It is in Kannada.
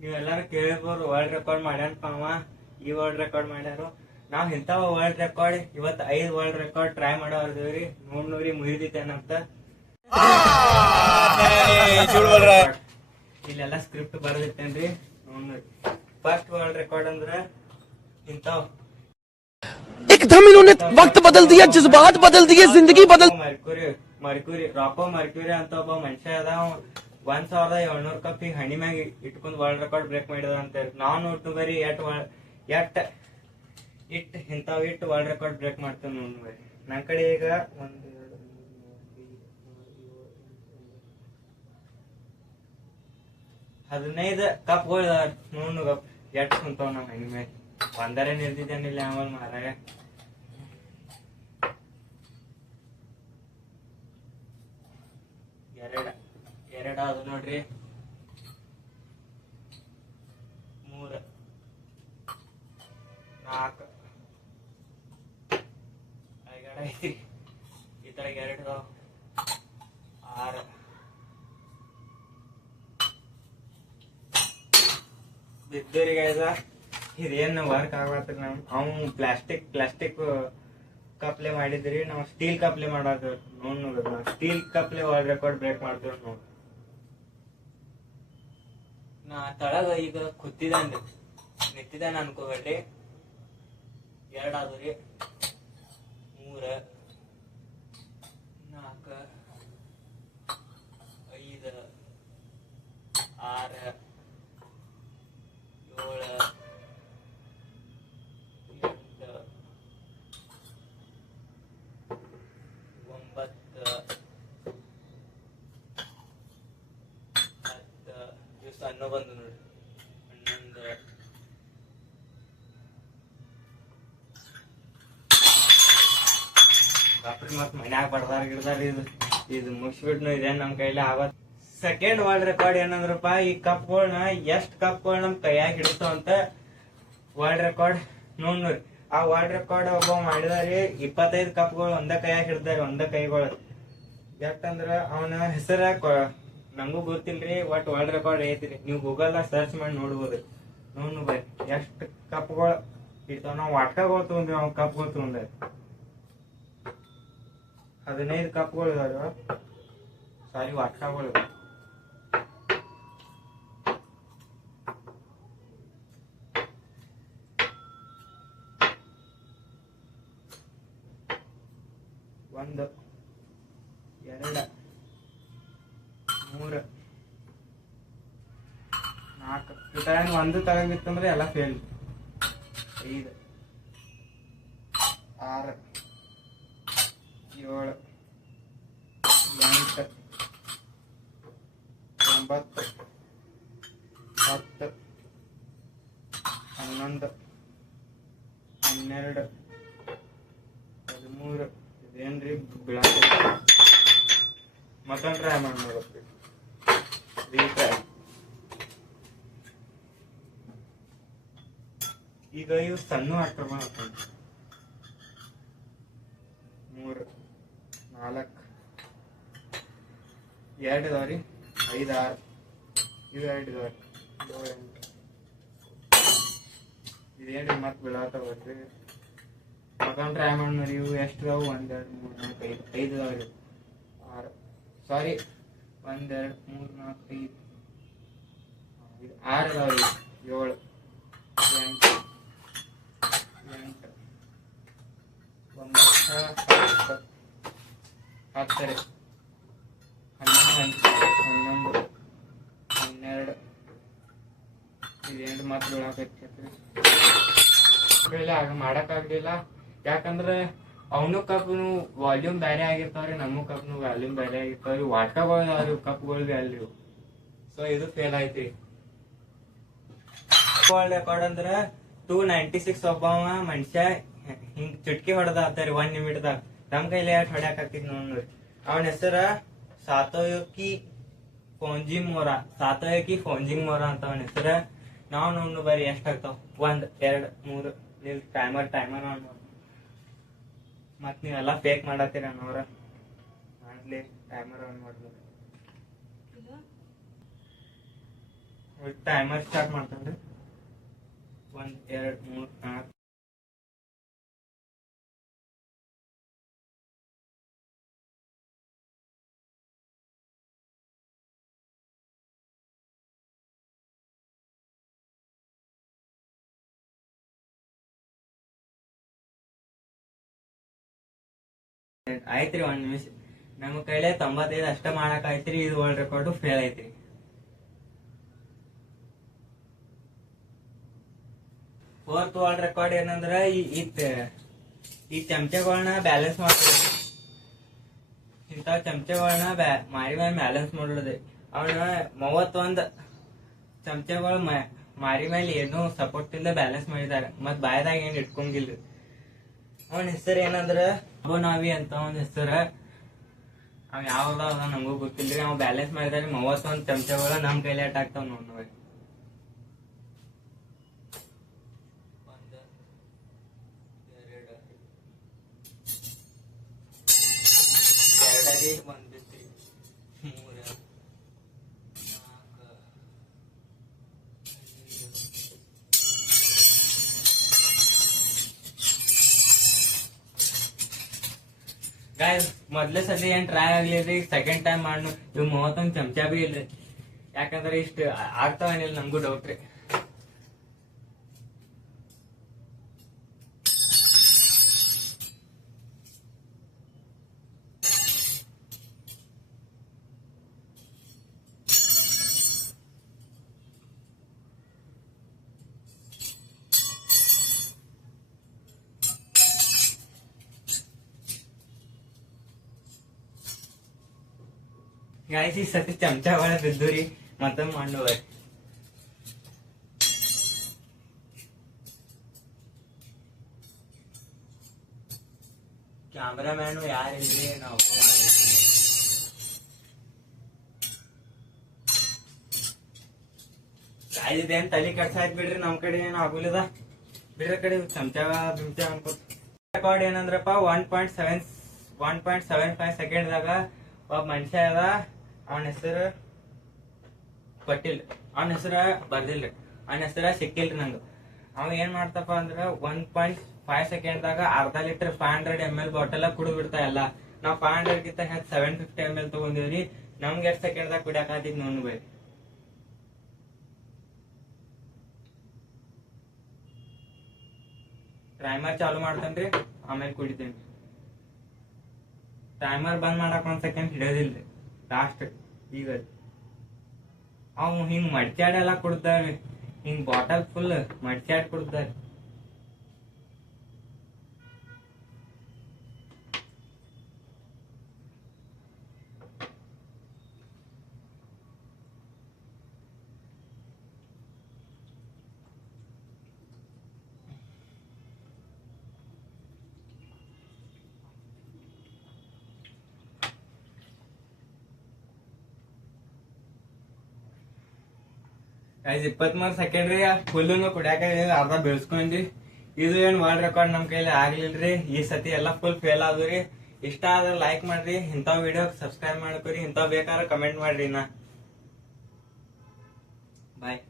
ನೀವೆಲ್ಲಾರು ಕೇಳಿರ್ಬೋದು ವರ್ಲ್ಡ್ ರೆಕಾರ್ಡ್ ಮಾಡ್ಯಾನಪ್ಪ ಅವ, ಈ ವರ್ಲ್ಡ್ ರೆಕಾರ್ಡ್ ಮಾಡ್ಯಾರು. ನಾವ್ ಇಂಥವ ವರ್ಲ್ಡ್ ರೆಕಾರ್ಡ್ ಇವತ್ತು 5 ವರ್ಲ್ಡ್ ರೆಕಾರ್ಡ್ ಟ್ರೈ ಮಾಡೋರ್ದೇವ್ರಿ. ನೋಡ್ರಿ ಮುಗಿದಿತ್ತೇನಂತ. ಇಲ್ಲೆಲ್ಲ ಸ್ಕ್ರಿಪ್ಟ್ ಬರ್ದಿತ್ತೇನ್ರಿ ನೋಡ್ರಿ. ಫಸ್ಟ್ ವರ್ಲ್ಡ್ ರೆಕಾರ್ಡ್ ಅಂದ್ರ ಇಂಥವ್ एकदम इन्होंने वक्त बदल दिया, जज्बात बदल दिए, जिंदगी बदल. ರಾಕೋ ಮರ್ಕ್ಯೂರಿ ಅಂತ ಒಬ್ಬ ಮನುಷ್ಯ ಅದ. 1700 ಕಪ್ ಈಗ ಹಣಿ ಮ್ಯಾಗ ಇಟ್ಕೊಂಡ್ ವರ್ಲ್ಡ್ ರೆಕಾರ್ಡ್ ಬ್ರೇಕ್ ಮಾಡಿದ ಅಂತ. ನಾವ್ ನೋಡ್ತು ಬರೀ ಇಂಥವ್ ಇಟ್ಟು ವರ್ಲ್ಡ್ ರೆಕಾರ್ಡ್ ಬ್ರೇಕ್ ಮಾಡ್ತೇವೆ ನೋಡ್ ಬರೀ. ನನ್ ಕಡೆ ಈಗ 15 ಕಪ್ಗಳು ನೋಡು ಎಟ್ ಕುಂತಾವ್ ನಮ್ ಹಣಿ ಮ್ಯಾಗ. ಒಂದರೆ ನಿಲ್ದಿದ್ದೇನಿಲ್ಲ ಆಮೇಲೆ ಮಾರಾಯ. ಎರಡಾದ್ರು ನೋಡ್ರಿ. 3 4 ಐತಿ. ಈ ತರ 2 6 ಬಿದ್ದರಿಗೆ ಇದೇನು ವರ್ಕ್ ಆಗತ್ರಿ. ನಾವು ಪ್ಲಾಸ್ಟಿಕ್ ಕಪ್ಲೆ ಮಾಡಿದ್ರಿ, ನಾವು ಸ್ಟೀಲ್ ಕಪ್ಲೆ ಮಾಡೋದು ನೋಡ್. ಸ್ಟೀಲ್ ಕಪ್ಲೆ ವರ್ಲ್ಡ್ ರೆಕಾರ್ಡ್ ಬ್ರೇಕ್ ಮಾಡ್ತೀವಿ ನೋಡ್. ನಾ ತಳಗ ಈಗ ಕೂತಿದ್ದಾನ್ರಿ, ನಿಂತಿದ್ದಾನ ಅನ್ಕೋಬೇಡ್ರಿ. 2 ಆದ್ರಿ. 3 4 5 6 7 ಸಣ್ಣ ಬಂದು ನೋಡಿ. 11 ಮತ್ ಮನ್ಯಾಗ ಬಡ್ದಾರ ಗಿಡ್ದಾರ. ಇದು ಮುಗಿಸ್ಬಿಟ್ನು. ಇದೇನ್ ನಮ್ ಕೈಲಿ ಆಗತ್. ಸೆಕೆಂಡ್ ವರ್ಲ್ಡ್ ರೆಕಾರ್ಡ್ ಏನಂದ್ರಪ್ಪ, ಈ ಕಪ್ಗಳನ್ನ ಎಷ್ಟ್ ಕಪ್ಗಳು ನಮ್ ಕೈಯಾಗ ಹಿಡಿತಾವ ಅಂತ ವರ್ಲ್ಡ್ ರೆಕಾರ್ಡ್ ನೋಡ್ರಿ. ಆ ವರ್ಲ್ಡ್ ರೆಕಾರ್ಡ್ ಒಬ್ಬ ಮಾಡಿದಾರಿ. 25 ಕಪ್ಗಳು ಒಂದ ಕೈಯಾಗ ಹಿಡ್ದಾರಿ, ಒಂದ ಕೈಗಳು. ಯಾಕಂದ್ರ ಅವನ ಹೆಸರ ನಂಗೂ ಗೊತ್ತಿಲ್ರಿ. ಒಟ್ ವರ್ಲ್ಡ್ ರೆಕಾರ್ಡ್ ಐತ್ರಿ. ನೀವು ಗೂಗಲ್ ಸರ್ಚ್ ಮಾಡಿ ನೋಡ್ಬೋದು. ನೋಡ್ ಬೈ ಎಷ್ಟ್ ಕಪ್ಗಳು ಇರ್ತಾವ. ನಾವ್ ವಾಟ್ಕಾಗಳು ತಗೊಂಡ್ರಿ, ನಾವ್ ಕಪ್ಗಳು ತಗೊಂಡ್ರಿ. 15 ಕಪ್ಗಳು ಇದಾವ. ಸಾರಿ, ವಾಟ್ಕಾಗಳು. ಒಂದು 2 3 4 ಈ ತರ ಒಂದು ತಗೊಂಡಿತ್ತಂದ್ರೆ ಎಲ್ಲ ಫೇಲ್. 5 6 7 8 9 10 11 12 13 ಇದೇನ್ರಿ ಬೀಳಾಕ. ಮತ್ತೊಂದು ಟ್ರೈ ಮಾಡಿ ನೋಡ್ರಿ. ಈಗ ಇವು ಸಣ್ಣ ಹಾಕ್ತಾರ. 3 4 2 ಇದಾವ್ರಿ. 5 6 ಇವು 2 ಇದಾವ್ರಿ. ಇದೇನ್ರಿ ಮತ್ ಬೀಳಾತಾವ್ರಿ. ಮತ್ತೊಂದು ಟ್ರೈ ಮಾಡಿ ನೋಡಿ. ಇವು ಎಷ್ಟು ಇದಾವು? 1 2 3 4 5 5 ಇದಾವ್ರಿ. 6 ಸಾರಿ 1 2 3 4 5 6 ಇದಾವ್ರಿ. 7 8 8 9 10 10 11 12 ಇದೇನು ಮಾತು ಬೀಳಾಕೈತಿ. ಮಾಡಕ್ ಆಗ್ಲಿಲ್ಲ. ಯಾಕಂದ್ರೆ ಅವನು ಕಪ್ನು ವಾಲ್ಯೂಮ್ ಬೇರೆ ಆಗಿರ್ತಾವ್ರಿ, ನಮ್ಮ ಕಪ್ನು ವಾಲ್ಯೂಮ್ ಬೇರೆ ಆಗಿರ್ತಾವ್ರಿ. ವಾಟ್ಕಗಳು ಕಪ್ಗಳು ವ್ಯಾಲ್ಯೂ. ಸೊ ಇದು ಫೇಲ್ ಐತಿ. ವರ್ಲ್ಡ್ ರೆಕಾರ್ಡ್ ಅಂದ್ರ 296 ಒಬ್ಬವ ಮನುಷ್ಯ ಹಿಂಗ್ ಚುಟ್ಕಿ ಹೊಡೆದ ಆತಾರಿ 1 ನಿಮಿಟ್ದಾಗ. ನಮ್ ಕೈಲಿ ಯಾಕೆ ಹೊಡ್ಯಾಕ್ ಆಗ್ತಿದ್ ನೋಡ್ರಿ. ಅವನ ಹೆಸರ ಸಾತೋಯುಕಿ ಫೋಂಜಿಮೋರಾ ಅಂತ ಅವನ ಹೆಸರ. ನಾವ್ ನೋಡ್ ಬರೀ ಎಷ್ಟ್ ಆಗ್ತಾವ. 1 2 3 ನಿಲ್ ಟೈಮರ್ ಆನ್ ಮಾಡ. ಮತ್ ನೀವೆಲ್ಲಾ ಫೇಕ್ ಮಾಡತ್ತೀರ ಅನ್ನೋರ. ಮಾಡ್ಲಿ ಟೈಮರ್ ಆನ್ ಮಾಡ್ಲಿ. ಟೈಮರ್ ಸ್ಟಾರ್ಟ್ ಮಾಡ್ತಾನ್ರಿ. 1 2 3 4 ಆಯ್ತ್ರಿ. 1 ನಿಮಿಷ. ನಮ್ಮ ಕೈಲೇ 95 ಅಷ್ಟ ಮಾಡಕ್ ಆಯ್ತ್ರಿ. ಇದು ವರ್ಲ್ಡ್ ರೆಕಾರ್ಡ್ ಫೇಲ್ ಐತ್ರಿ. ಫೋರ್ತ್ ವರ್ಲ್ಡ್ ರೆಕಾರ್ಡ್ ಏನಂದ್ರ ಈ ಚಮಚಗಳನ್ನ ಬ್ಯಾಲೆನ್ಸ್ ಮಾಡ್ತೀವಿ. ಇಂಥ ಚಮಚಗಳನ್ನ ಮಾರಿ ಮೇಲೆ ಬ್ಯಾಲೆನ್ಸ್ ಮಾಡೋದ್ರಿ. ಅವನ 31 ಚಮಚಗಳು ಮಾರಿ ಮೇಲೆ ಏನು ಸಪೋರ್ಟ್ ಇಲ್ಲದೆ ಬ್ಯಾಲೆನ್ಸ್ ಮಾಡಿದಾರೆ. ಮತ್ ಬಾಯದಾಗ ಏನ್ ಇಟ್ಕೊಂಗಿಲ್ರಿ. ಅವನ ಹೆಸರು ಏನಂದ್ರ ಅಬೋನಾವಿ ಅಂತ ಅವನ ಹೆಸರು. ಅವ್ ಯಾವಲ್ಲ ಅದ ನಮಗೂ ಗೊತ್ತಿಲ್ರಿ. ಅವ್ ಬ್ಯಾಲೆನ್ಸ್ ಮಾಡಿದಾರೆ 31 ಚಮಚಗಳ ನಮ್ ಕೈಲಿ ಆಟ ಆಗ್ತಾವ ನೋಡಿ. 1 2 3 4 ಗಾಯ್ಸ್, ಮೊದ್ಲೇ ಸಲ ಏನ್ ಟ್ರೈ ಆಗ್ಲಿಲ್ರಿ. ಸೆಕೆಂಡ್ ಟೈಮ್ ಮಾಡು ಇವ್ 31 ಚಮಚ ಬಿ ಇಲ್ರಿ. ಯಾಕಂದ್ರೆ ಇಷ್ಟ ಆಗ್ತಾವೇನಿಲ್ಲ ನಮ್ಗೂ ಡೌಟ್ ರೀ. ಗಾಯ್ಸ್, ಈ ಸತಿ ಚಮಚ ಒಳ ಬಿದ್ದುರಿ. ಮತ್ತೊಮ್ಮೆ ಮಾಡುವ. ಕ್ಯಾಮ್ರಾಮ್ಯಾನು ಯಾರಿಲ್ರಿ, ನಾವು ಗಾಯ್ಸ್ ಇದೇನ್ ತಲೆ ಕೆಡ್ಸಾಯ್ತು ಬಿಡ್ರಿ. ನಮ್ ಕಡೆ ಏನ್ ಆಗುಲಿದ ಬಿಡ್ರಿ. ಕಡೆ ಚಮಚ ಅನ್ಕೋತ ರೆಕಾರ್ಡ್ ಏನಂದ್ರಪ್ಪ 1.75 ಸೆಕೆಂಡ್ದಾಗ ಒಬ್ಬ ಮನುಷ್ಯ ಅದ. ಅವನ ಹೆಸರು ಪಟ್ಟಿಲ್. ಅವನ ಹೆಸರ ಬರ್ದಿಲ್ರಿ. ಅವನ ಹೆಸರ ಸಿಕ್ಕಿಲ್ರಿ ನಂಗ. ಅವ ಏನ್ ಮಾಡ್ತಪ್ಪ ಅಂದ್ರ 1.5 ಸೆಕೆಂಡ್ದಾಗ ಅರ್ಧ ಲೀಟರ್ 500 ml ಬಾಟಲ್ ಕುಡಿದ್ ಬಿಡ್ತಾ ಎಲ್ಲ. ನಾವ್ 500 ಗಿಂತ 750 ml ತಗೊಂಡಿವ್ರಿ. ನಮ್ಗೆ ಎಷ್ಟ್ ಸೆಕೆಂಡ್ದಾಗ ಕುಡಿಯಾಕ ಆತಿದ್ ನೋಡ್ ಬೈ. ಟೈಮರ್ ಚಾಲು ಮಾಡ್ತೇನ್ರಿ, ಆಮೇಲೆ ಕುಡಿತೇನ್ರಿ. ಟೈಮರ್ ಬಂದ್ ಮಾಡಕ್ 1 ಸೆಕೆಂಡ್ ಹಿಡಿಯೋದಿಲ್ರಿ. ಲಾಸ್ಟ್ ಈಗ ಅವ್ ಹಿಂಗ್ ಮಡ್ಚಾಡೆಲ್ಲ ಕೊಡ್ತಾರಿ. ಹಿಂಗ್ ಬಾಟಲ್ ಫುಲ್ ಮಡ್ಚಾಡ್ ಕೊಡ್ತಾರಿ. ಗೈಸ್ 23 ಸೆಕೆಂಡ್ ರೀ. ಫುಲ್ ಕುಡಿಯಾಕ ಅರ್ಧ ಬೆಳ್ಸ್ಕೊಂಡ್ರಿ. ಇದು ಏನ್ ವರ್ಲ್ಡ್ ರೆಕಾರ್ಡ್ ನಮ್ ಕೈಲಿ ಆಗ್ಲಿಲ್ರಿ. ಈ ಸತಿ ಎಲ್ಲಾ ಫುಲ್ ಫೇಲ್ ಆದ್ರಿ. ಇಷ್ಟ ಆದ್ರೆ ಲೈಕ್ ಮಾಡ್ರಿ. ಇಂಥವ್ ವಿಡಿಯೋ ಸಬ್ಸ್ಕ್ರೈಬ್ ಮಾಡ್ಕೊರಿ. ಇಂಥವ್ ಬೇಕಾದ್ರೆ ಕಮೆಂಟ್ ಮಾಡ್ರಿ. ಬಾಯ್.